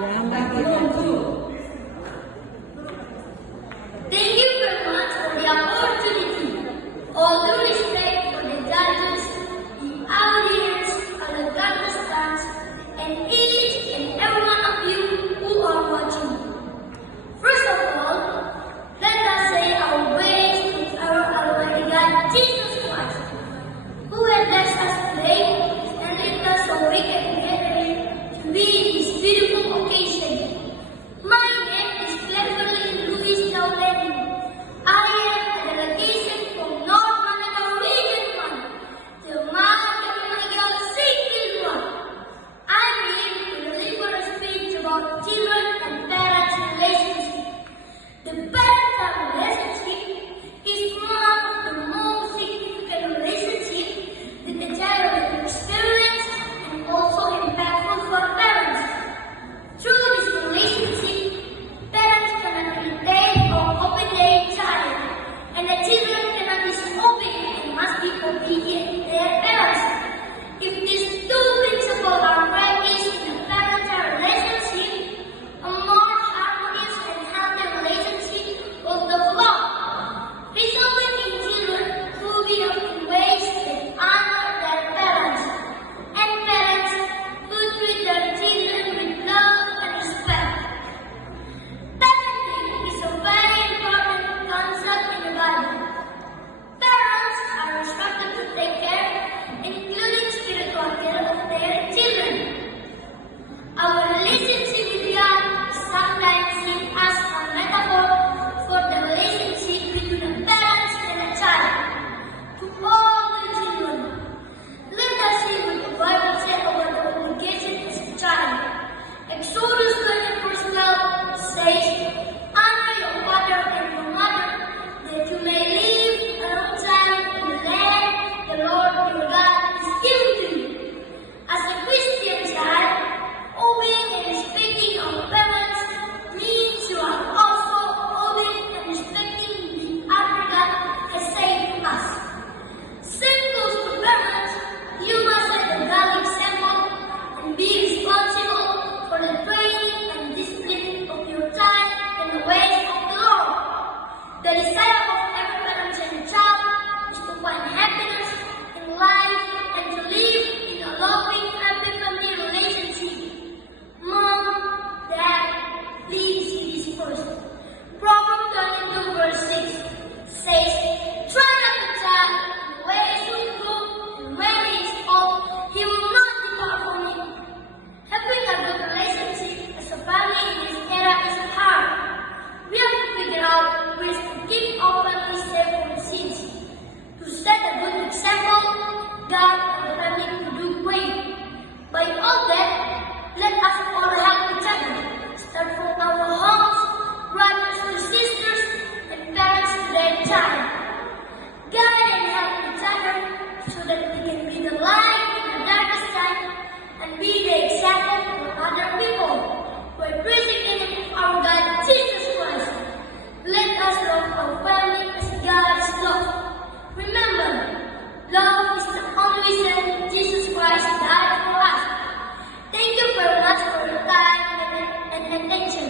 Thank you very much for the opportunity. All due respect for the judges, the audience, and the contestants, and each and every one of you who are watching. First of all, let us say our praise to our Almighty God, Jesus Christ, who has blessed us today and led us so we can get ready to be in this beautiful occasion. My name is Cleverly Louis Dauleni. I am a delegation from North Manila Region 1, the Manila City 1. I'm here to deliver a speech about children and parents' relationship. The parental relationship is one of the most significant relationships that the child will experience and also impactful for parents. Through this relationship, parents cannot retain or obey their child, and the children cannot disobey and must be obedient to their parents. If these two principles are practiced in a parental relationship, a more harmonious and healthy relationship will develop, resulting in children who will be up in ways that honor their parents, and parents who treat their children with love and respect. Parenting is a very important concept in the Bible. Parents are instructed to take care, including spiritual care of their children. Our relationship with God is sometimes seen as a metaphor for the relationship between a parent and a child. To all the children, let us see what the Bible says about the obligation as a child. Exodus 20:12 says, "Honor your father and your mother, that you may live a long time in the land the Lord your God is giving to you." As a Christian child, obeying and respecting our parents means you are also obeying and respecting the other God has said to us. Same goes to parents. You must set a godly example and be responsible for the training and discipline of your child in the ways of the Lord. The desire of every parent and child is to find happiness in life and to live in a loving, happy family relationship. Mom, Dad, please see this first. Proverbs 22:6 says, "Train up a child in the way he should go, and when he is old, he will not depart from it." Having a good relationship as a family in this era is hard. We have to figure out ways to keep our family safe from sins. To set a good example, God and the family to do great. By all that, let us all help each other. Start from our homes, brothers to sisters, and parents to their child. Guide and help each other so that we can be the light in the darkest time and be the example for other people. By praising the name of our God, Jesus Christ, let us love our family as God's love. Remember, love is the only reason Jesus Christ died for us. Thank you very much for your time and attention.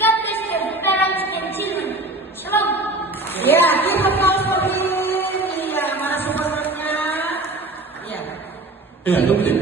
God bless every parents and children. Shalom. Yeah, give applause for him. Iya, mana supporternya? Iya. Iya, tunggu.